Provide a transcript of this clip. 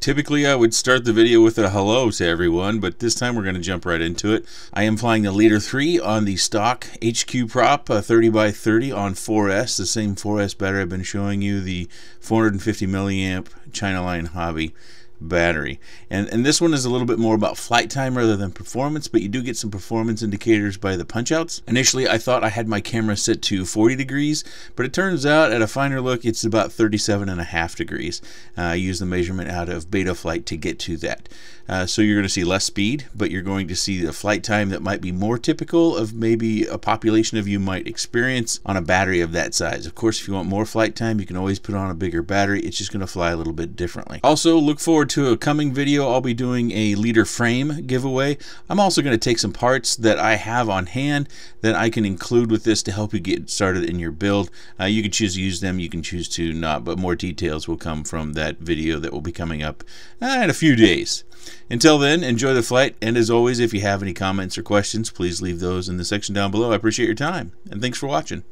Typically I would start the video with a hello to everyone, but this time we're going to jump right into it. I am flying the Leader3 on the stock HQ prop 30x30 on 4S, the same 4S battery I've been showing you, the 450 milliamp China Line Hobby battery. And this one is a little bit more about flight time rather than performance, but you do get some performance indicators by the punch outs. Initially I thought I had my camera set to 40 degrees, but it turns out at a finer look it's about 37.5 degrees. I used the measurement out of Betaflight to get to that. So you're going to see less speed, but you're going to see the flight time that might be more typical of maybe a population of you might experience on a battery of that size. Of course, if you want more flight time, you can always put on a bigger battery. It's just going to fly a little bit differently. Also, look forward to a coming video. I'll be doing a leader frame giveaway. I'm also going to take some parts that I have on hand that I can include with this to help you get started in your build. You can choose to use them, you can choose to not, but more details will come from that video that will be coming up in a few days. Until then, enjoy the flight, and as always, if you have any comments or questions, please leave those in the section down below. I appreciate your time, and thanks for watching.